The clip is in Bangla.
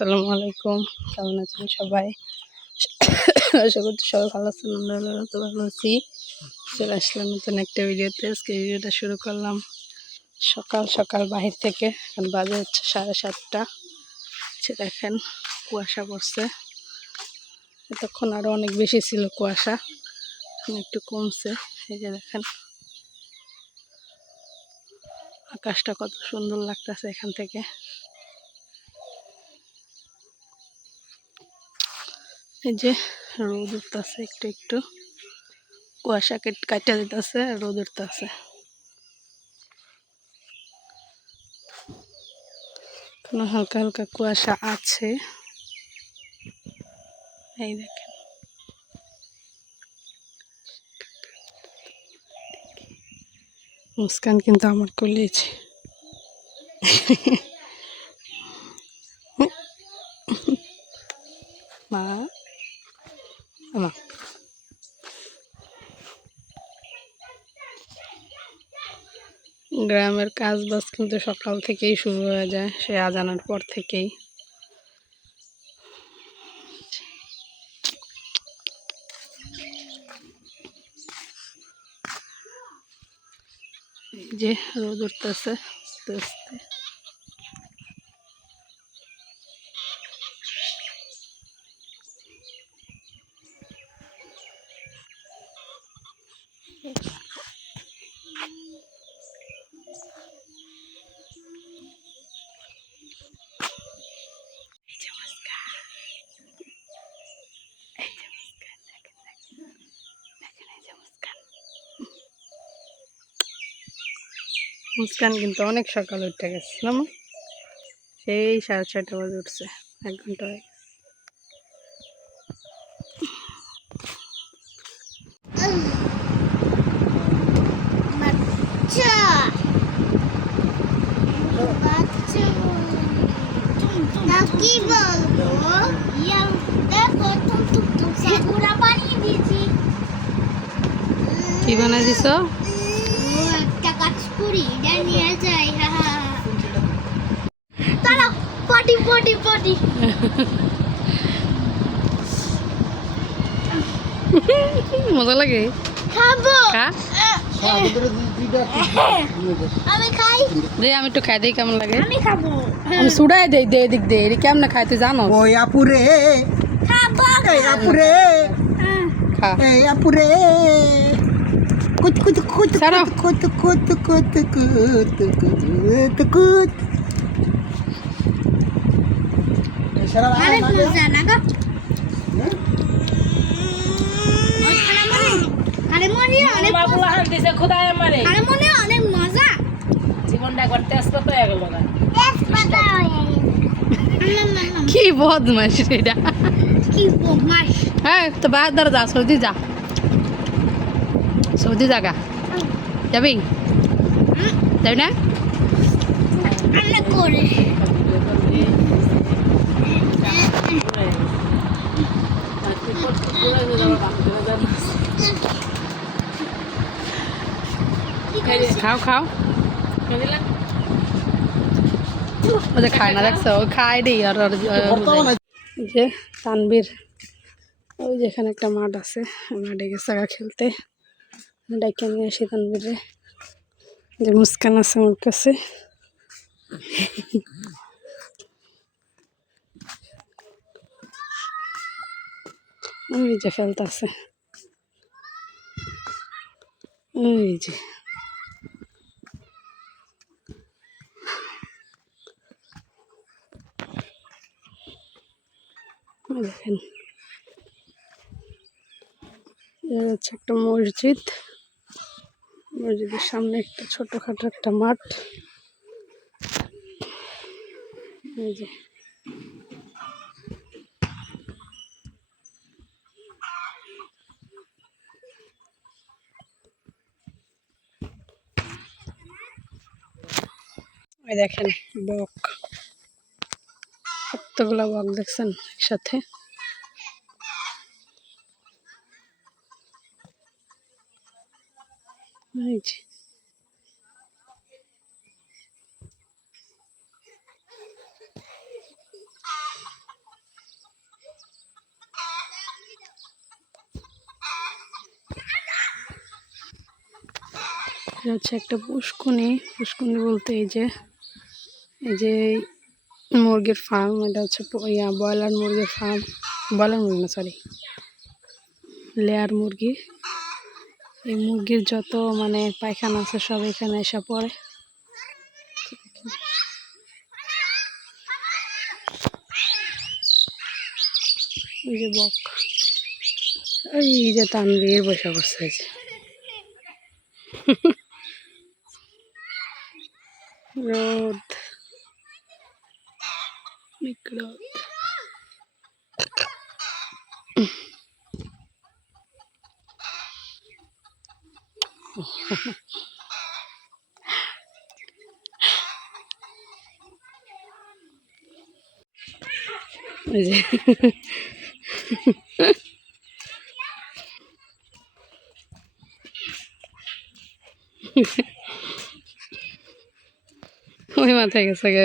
আসসালামু আলাইকুম। কেমন আছেন সবাই? আশা করছি সবাই ভালো আছেন আমরা তো ভালো আছি। চলে আসলাম নতুন একটা ভিডিওতে। আজকে ভিডিওটা শুরু করলাম সকাল সকাল বাহির থেকে। এখন বাজে হচ্ছে সাড়ে সাতটা। সে দেখেন, কুয়াশা পড়ছে। এতক্ষণ আরও অনেক বেশি ছিল কুয়াশা। এখন একটু কমছে। এই যে দেখেন, আকাশটা কত সুন্দর লাগতেছে এখান থেকে। এই যে রোদ উঠতেছে একটু একটু। কুয়াশা কেট- দিতেছে, রোদ উঠতেছে। হালকা হালকা কুয়াশা আছে। এই দেখেন। মুস্কান কিন্তু আমার কলিয়েছে মা? মা। গ্রামের কাজ বাজ কিন্তু সকাল থেকেই শুরু হয়ে যায়, সে আজানার পর থেকেই। যে রোদ উঠতেছে, আস্তে আস্তে এই যে মুস্কান। এই যে মুস্কান, দেখেন, দেখেন। দেখেন, এই যে মুস্কান। মুস্কান কিন্তু অনেক সকালে উঠে গেছে না সেই সাড়ে ছয়টা বাজে উঠছে এক ঘণ্টা হয়ে গেছে। কি বলব দেখো তুম তুম তুম সাকুরা বানিয়ে দিয়েছি কি বানাই দিছ একটা কাজ করি। পটি পটি পটি মজা লাগে খাব আমি খাই দে আমি একটু খাই দিই কেমন লাগে আমি খাব আমি সুড়াই দেই দে এদিক দে এদিক কেমন খাই তুই জানো ওই আপুরে খাব এই আপুরে খা এই আপুরে কুত কুত কুত ছাড়ো। কুত কুত কুত কুত কুত কুত অনেক মজা না গো আরে মনে অনেক বাবুলা হান দিছে খুদায় আমারে আরে মনে অনেক মজা জীবনটা করতে আসতে তো হয়ে গেল না কি বদমাস এটা। কি বদমাস হ্যাঁ তো বাহার দ্বারা যা সৌদি যা। সৌদি জাগা যাবি? যাবি না রান্না করে খাও খাও। ও যে খায় না দেখছ? ও খায় রে আর আর যে তানবীর ওই যেখানে একটা মাঠ আছে মাঠে গেছে খেলতে। ডাইকে নিয়ে আসি তানবীরে যে মুস্কান আছে আমার কাছে। ওই যে ফেলতেছে ওই যে। দেখেন। হচ্ছে একটা মসজিদ। মসজিদের সামনে একটা ছোটখাটো একটা মাঠ। যে। দেখেন বক। কতগুলো বক দেখছেন একসাথে? হচ্ছে একটা পুষ্কুনি পুষ্কুনি বলতে এই যে এই যে মুরগির ফার্ম এটা হচ্ছে ইয়া, ব্রয়লার মুরগির ফার্ম ব্রয়লার মুরগি না সরি লেয়ার মুরগি। এই মুরগির যত মানে পায়খানা আছে, সব এখানে এসে পড়ে। এই যে বক, এই যে তানবীর বসে বসে আছে। রোদ। অনেক রোদ এই যে ওই মাথায় গেছে গা